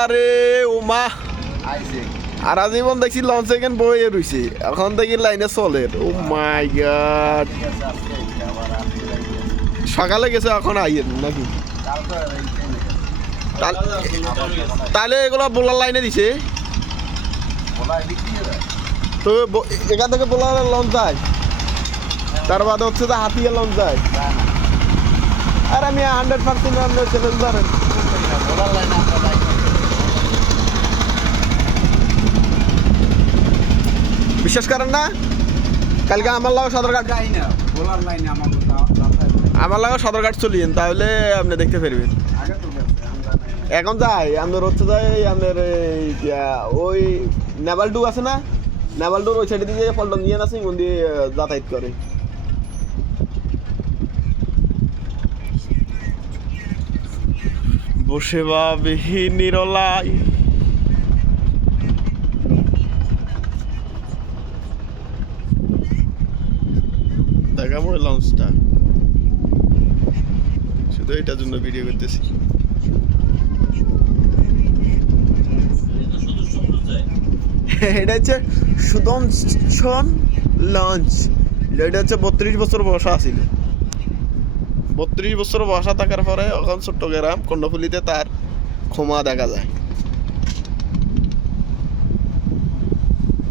আরে ওমা আর আজীবন দেখছি লঞ্চ সেকেন্ড বয়ে রইছে এখন দেখি লাইনে চলে ও মাই গড সকালে গেছে এখন আইয়েন নাকি তাহলে এগুলো বোলার লাইনে দিছে তো এখান থেকে বোলার লঞ্চ যায় তার বাদে হচ্ছে তো হাতিয়া লঞ্চ যায় আর আমি 100% চ্যালেঞ্জ ধরেন বিশ্বাস করেন না কালকে আমার লাগে সদরঘাট আমার লাগে সদরঘাট চলিয়েন তাহলে আপনি দেখতে পারবেন এখন যাই আমাদের হচ্ছে যাই আমাদের ওই নেভাল ডু আছে না নেভাল ডুর ওই সাইডে দিয়ে পল্টন নিয়ে আসে কোন দিয়ে যাতায়াত করে বসে ভাবি নিরলায় দেখা পড়ে লঞ্চটা শুধু এটার জন্য ভিডিও করতেছি এটা হচ্ছে সুদর্শন লঞ্চ এটা হচ্ছে 32 বছর বসা আছিল 32 বছর বসা থাকার পরে এখন চট্টগ্রাম কর্ণফুলিতে তার ক্ষমা দেখা যায়